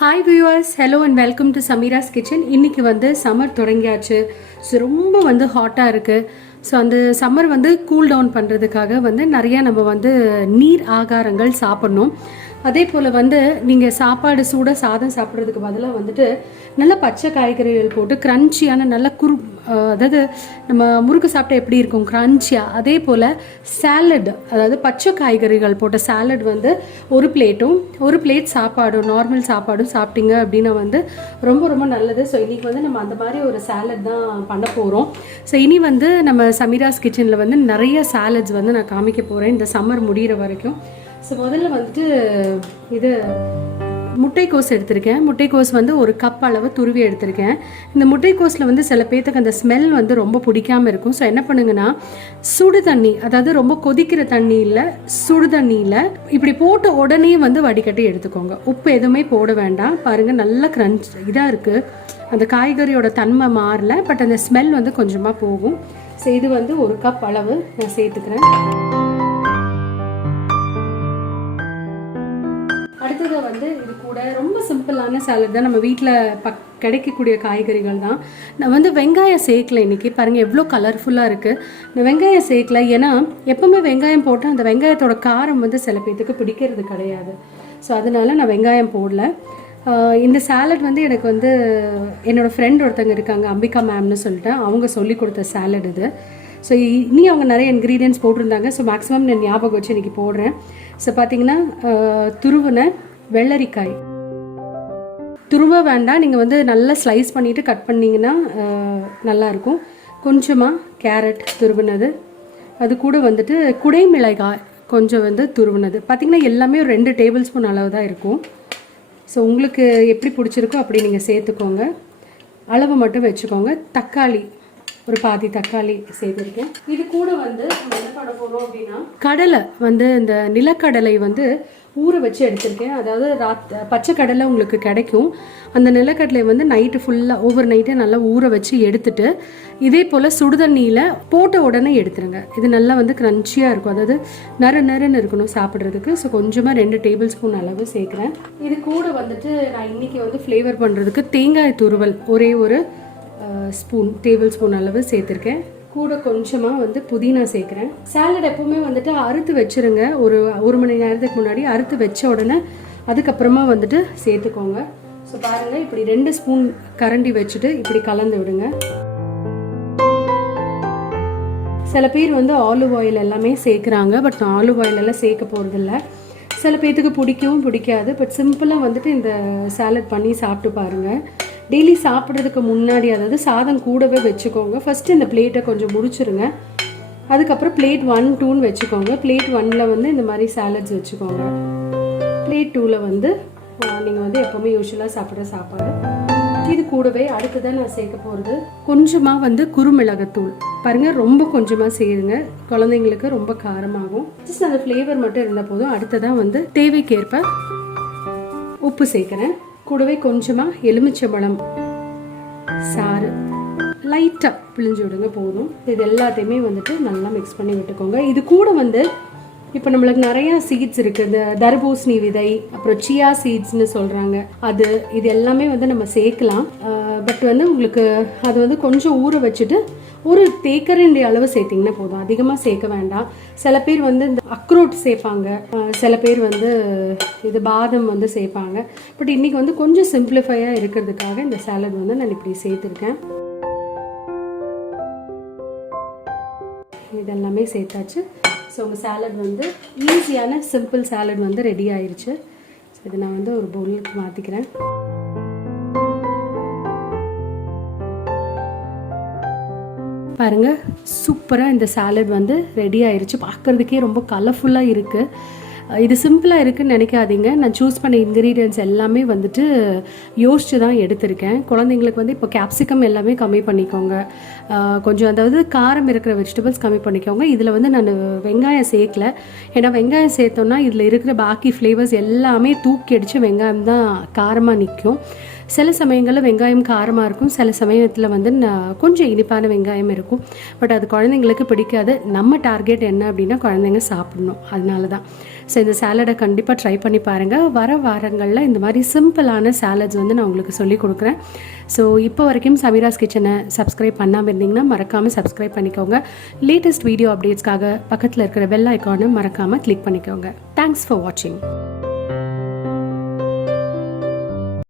Hi viewers, hello and welcome to Sameera's kitchen. இன்றைக்கி வந்து summer தொடங்கியாச்சு. ஸோ ரொம்ப வந்து ஹாட்டாக இருக்குது. ஸோ அந்த சம்மர் வந்து கூல் டவுன் பண்ணுறதுக்காக வந்து நிறையா நம்ம வந்து நீர் ஆகாரங்கள் சாப்பிட்ணும். அதே போல் வந்து நீங்கள் சாப்பாடு சூடாக சாதம் சாப்பிட்றதுக்கு பதிலாக வந்துட்டு நல்ல பச்சை காய்கறிகள் போட்டு க்ரன்ச்சியான நல்ல அதாவது நம்ம முறுக்கு சாப்பிட்டா எப்படி இருக்கும் க்ரன்ச்சியாக, அதே போல் சாலட், அதாவது பச்சை காய்கறிகள் போட்ட சாலட் வந்து ஒரு பிளேட் சாப்பாடும் நார்மல் சாப்பாடும் சாப்பிட்டீங்க அப்படின்னா வந்து ரொம்ப ரொம்ப நல்லது. ஸோ இன்றைக்கி வந்து நம்ம அந்த மாதிரி ஒரு சாலட் தான் பண்ண போகிறோம். ஸோ இனி வந்து நம்ம சமீராஸ் கிச்சனில் வந்து நிறைய சாலட்ஸ் வந்து நான் காமிக்க போகிறேன் இந்த சம்மர் முடிகிற வரைக்கும். ஸோ முதல்ல வந்துட்டு இது முட்டைக்கோஸ் எடுத்திருக்கேன். முட்டைக்கோஸ் வந்து ஒரு கப் அளவு துருவி எடுத்திருக்கேன். இந்த முட்டைக்கோஸில் வந்து சில பேர்த்துக்கு அந்த ஸ்மெல் வந்து ரொம்ப பிடிக்காமல் இருக்கும். ஸோ என்ன பண்ணுங்கன்னா, சுடு தண்ணி, அதாவது ரொம்ப கொதிக்கிற தண்ணியில் சுடு தண்ணியில் இப்படி போட்ட உடனே வந்து வடிகட்டி எடுத்துக்கோங்க. உப்பு எதுவுமே போட வேண்டாம். பாருங்கள், நல்லா க்ரன்ச் இதாக இருக்குது. அந்த காய்கறியோட தன்மை மாறல, பட் அந்த ஸ்மெல் வந்து கொஞ்சமாக போகும். ஸோ இது வந்து ஒரு கப் அளவு நான் சேர்த்துக்கிறேன். அடுத்தது வந்து இது கூட ரொம்ப சிம்பிளான சாலட் தான். நம்ம வீட்டில் கிடைக்கக்கூடிய காய்கறிகள் தான். நான் வந்து வெங்காயம் சேர்க்கல இன்றைக்கி. பாருங்கள் எவ்வளோ கலர்ஃபுல்லாக இருக்குது. நான் வெங்காயம் சேர்க்கல, ஏன்னா எப்போவுமே வெங்காயம் போட்டால் அந்த வெங்காயத்தோட காரம் வந்து சில பேர்த்துக்கு பிடிக்கிறது கிடையாது. ஸோ அதனால நான் வெங்காயம் போடல. இந்த சாலட் வந்து எனக்கு வந்து என்னோடய ஃப்ரெண்ட் ஒருத்தங்க இருக்காங்க, அம்பிகா மேம்னு சொல்லிட்டு, அவங்க சொல்லி கொடுத்த சாலட் இது. ஸோ இனி அவங்க நிறைய இன்க்ரீடியன்ட்ஸ் போட்டிருந்தாங்க. ஸோ மேக்ஸிமம் நான் ஞாபகம் வச்சு இன்றைக்கி போடுறேன். ஸோ பார்த்தீங்கன்னா, துருவின வெள்ளரிக்காய், துருவ வேண்டாம், நீங்கள் வந்து நல்லா ஸ்லைஸ் பண்ணிவிட்டு கட் பண்ணிங்கன்னா நல்லாயிருக்கும். கொஞ்சமாக கேரட் துருவினது, அது கூட வந்துட்டு குடை மிளகாய் கொஞ்சம் வந்து துருவினது. பார்த்திங்கன்னா எல்லாமே ஒரு 2 டேபிள் ஸ்பூன் அளவு தான் இருக்கும். ஸோ உங்களுக்கு எப்படி பிடிச்சிருக்கோ அப்படி நீங்கள் சேர்த்துக்கோங்க. அளவு மட்டும் வச்சுக்கோங்க. தக்காளி ஒரு பாதி தக்காளி சேர்த்துருக்கேன். இது கூட வந்து நம்ம என்ன பண்ண போகிறோம் அப்படின்னா, கடலை வந்து இந்த நிலக்கடலை வந்து ஊற வச்சு எடுத்திருக்கேன். அதாவது பச்சை கடலை உங்களுக்கு கிடைக்கும். அந்த நிலக்கடலை வந்து நைட்டு ஃபுல்லாக ஓவர் நைட்டே நல்லா ஊற வச்சு எடுத்துட்டு, இதே போல் சுடுதண்ணியில் போட்ட உடனே எடுத்துருங்க. இது நல்லா வந்து க்ரன்ச்சியாக இருக்கும், அதாவது நறுன்னு இருக்கணும் சாப்பிட்றதுக்கு. ஸோ கொஞ்சமாக 2 டேபிள் ஸ்பூன் அளவு சேர்க்குறேன். இது கூட வந்துட்டு நான் இன்றைக்கி வந்து ஃப்ளேவர் பண்ணுறதுக்கு தேங்காய் துருவல் ஒரே ஒரு டேபிள் ஸ்பூன் அளவு சேர்த்துருக்கேன். கூட கொஞ்சமாக வந்து புதினா சேர்க்குறேன். சாலட் எப்போவுமே வந்துட்டு அறுத்து வச்சுருங்க. ஒரு மணி நேரத்துக்கு முன்னாடி அறுத்து வச்ச உடனே அதுக்கப்புறமா வந்துட்டு சேர்த்துக்கோங்க. ஸோ பாருங்கள், இப்படி 2 ஸ்பூன் கரண்டி வச்சுட்டு இப்படி கலந்து விடுங்க. சில பேர் வந்து ஆலிவ் ஆயில் எல்லாமே சேர்க்குறாங்க, பட் நான் ஆலிவ் ஆயில் எல்லாம் சேர்க்க போகிறதில்ல. சில பேர்த்துக்கு பிடிக்கவும் பிடிக்காது. பட் சிம்பிளாக வந்துட்டு இந்த சாலட் பண்ணி சாப்பிட்டு பாருங்கள். டெய்லி சாப்பிட்றதுக்கு முன்னாடி, அதாவது சாதம் கூடவே வச்சுக்கோங்க. ஃபஸ்ட்டு இந்த பிளேட்டை கொஞ்சம் முடிச்சிருங்க. அதுக்கப்புறம் பிளேட் 1, 2ன்னு வச்சுக்கோங்க. பிளேட் 1ல் வந்து இந்த மாதிரி சாலட்ஸ் வச்சுக்கோங்க. பிளேட் 2ல் வந்து நீங்கள் வந்து எப்போவுமே யூஸ்வலாக சாப்பிட்ற சாப்பாடு. இது கூடவே அடுத்ததான் நான் சேர்க்க போகிறது கொஞ்சமாக வந்து குறுமிளகுத்தூள். பாருங்கள், ரொம்ப கொஞ்சமாக சேருங்க, குழந்தைங்களுக்கு ரொம்ப காரமாகும். ஜஸ்ட் அந்த ஃப்ளேவர் மட்டும் இருந்தால் போதும். அடுத்ததான் வந்து தேவைக்கேற்ப உப்பு சேர்க்குறேன். கூடவே கொஞ்சமாக எலுமிச்சம்பழம் சாறு லைட்டாக பிழிஞ்சு விடுங்க, போதும். இது எல்லாத்தையுமே வந்துட்டு நல்லா மிக்ஸ் பண்ணி விட்டுக்கோங்க. இது கூட வந்து இப்போ நம்மளுக்கு நிறையா சீட்ஸ் இருக்குது. இந்த தர்பூசணி விதை, அப்புறம் சியா சீட்ஸ்னு சொல்கிறாங்க, இது எல்லாமே வந்து நம்ம சேர்க்கலாம். பட் வந்து உங்களுக்கு அது வந்து கொஞ்சம் ஊற வச்சுட்டு ஒரு தேக்கரண்டி அளவு சேர்த்திங்கன்னா போதும், அதிகமாக சேர்க்க வேண்டாம். சில பேர் வந்து இந்த அக்ரோட் சேர்ப்பாங்க, சில பேர் வந்து இது பாதம் வந்து சேர்ப்பாங்க. பட் இன்றைக்கி வந்து கொஞ்சம் சிம்பிளிஃபையாக இருக்கிறதுக்காக இந்த சாலட் வந்து நான் இப்படி சேர்த்துருக்கேன். இதெல்லாமே சேர்த்தாச்சு. ஸோ உங்கள் சாலட் வந்து ஈஸியான சிம்பிள் சாலட் வந்து ரெடி ஆயிடுச்சு. ஸோ இதை நான் வந்து ஒரு பவுலுக்கு மாற்றிக்கிறேன். பாருங்கள், சூப்பராக இந்த சாலட் வந்து ரெடி ஆயிடுச்சு. பார்க்குறதுக்கே ரொம்ப கலர்ஃபுல்லாக இருக்குது. இது சிம்பிளாக இருக்குதுன்னு நினைக்காதீங்க. நான் சூஸ் பண்ண இன்க்ரீடியன்ட்ஸ் எல்லாமே வந்துட்டு யோசித்து தான் எடுத்திருக்கேன். குழந்தைங்களுக்கு வந்து இப்போ கேப்சிகம் எல்லாமே கம்மி பண்ணிக்கோங்க. கொஞ்சம் அதாவது காரம் இருக்கிற வெஜிடபிள்ஸ் கம்மி பண்ணிக்கோங்க. இதில் வந்து நான் வெங்காயம் சேர்க்கல, ஏன்னா வெங்காயம் சேர்த்தோன்னா இதில் இருக்கிற பாக்கி ஃப்ளேவர்ஸ் எல்லாமே தூக்கி அடித்து வெங்காயம் தான் காரமாக நிற்கும். சில சமயங்களில் வெங்காயம் காரமாக இருக்கும், சில சமயத்தில் வந்து கொஞ்சம் இனிப்பான வெங்காயம் இருக்கும். பட் அது குழந்தைங்களுக்கு பிடிக்காது. நம்ம டார்கெட் என்ன அப்படின்னா, குழந்தைங்க சாப்பிடணும், அதனால தான். ஸோ இந்த சாலடை கண்டிப்பாக ட்ரை பண்ணி பாருங்கள். வர வாரங்களில் இந்த மாதிரி சிம்பிளான சாலட்ஸ் வந்து நான் உங்களுக்கு சொல்லிக் கொடுக்குறேன். ஸோ இப்போ வரைக்கும் சமீராஸ் கிச்சனை சப்ஸ்கிரைப் பண்ணாமல் இருந்தீங்கன்னா மறக்காமல் சப்ஸ்கிரைப் பண்ணிக்கோங்க. லேட்டஸ்ட் வீடியோ அப்டேட்ஸ்க்காக பக்கத்தில் இருக்கிற பெல் ஐக்கானை மறக்காமல் கிளிக் பண்ணிக்கோங்க. தேங்க்ஸ் ஃபார் வாட்சிங்.